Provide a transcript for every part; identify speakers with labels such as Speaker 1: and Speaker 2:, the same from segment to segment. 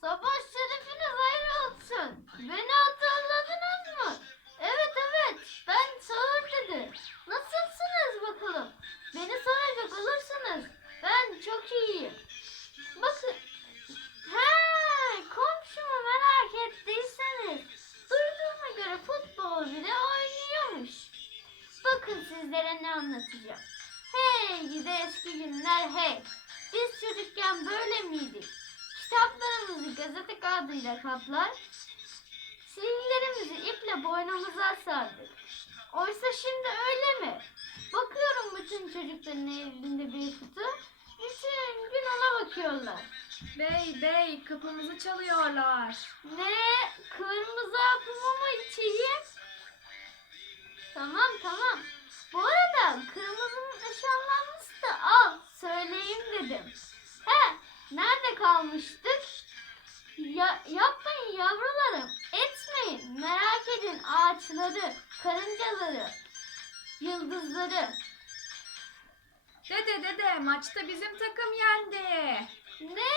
Speaker 1: Sabah şerefiniz hayır olsun. Beni hatırladınız mı? Evet evet ben Sağır dedi. Nasılsınız bakalım? Beni soracak olursanız ben çok iyiyim. Bakın. He komşumu merak ettiyseniz duyduğuma göre futbol bile oynuyormuş. Bakın sizlere ne anlatacağım. Hey gidi eski günler hey. Biz çocukken böyle miydik? Kitaplarımızı gazete kağıdıyla kaplar, silgilerimizi iple boynumuza sardık. Oysa şimdi öyle mi? Bakıyorum bütün çocukların elinde bir kutu. Bütün gün ona bakıyorlar.
Speaker 2: Bey bey kapımızı çalıyorlar.
Speaker 1: Ne? Kırmızı hapımı mı içeyim? Tamam tamam. Bu arada kırmızının ışınlanması nerede kalmıştık? Ya, yapmayın yavrularım. Etmeyin. Merak edin ağaçları, karıncaları, yıldızları.
Speaker 2: Dede dede maçta bizim takım yendi.
Speaker 1: Ne?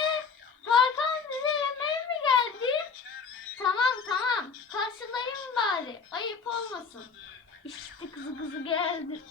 Speaker 1: Tarkan bize yemeğe mi geldi? Tamam tamam. Karşılayayım bari. Ayıp olmasın. İşte kızı kızı geldi. Benim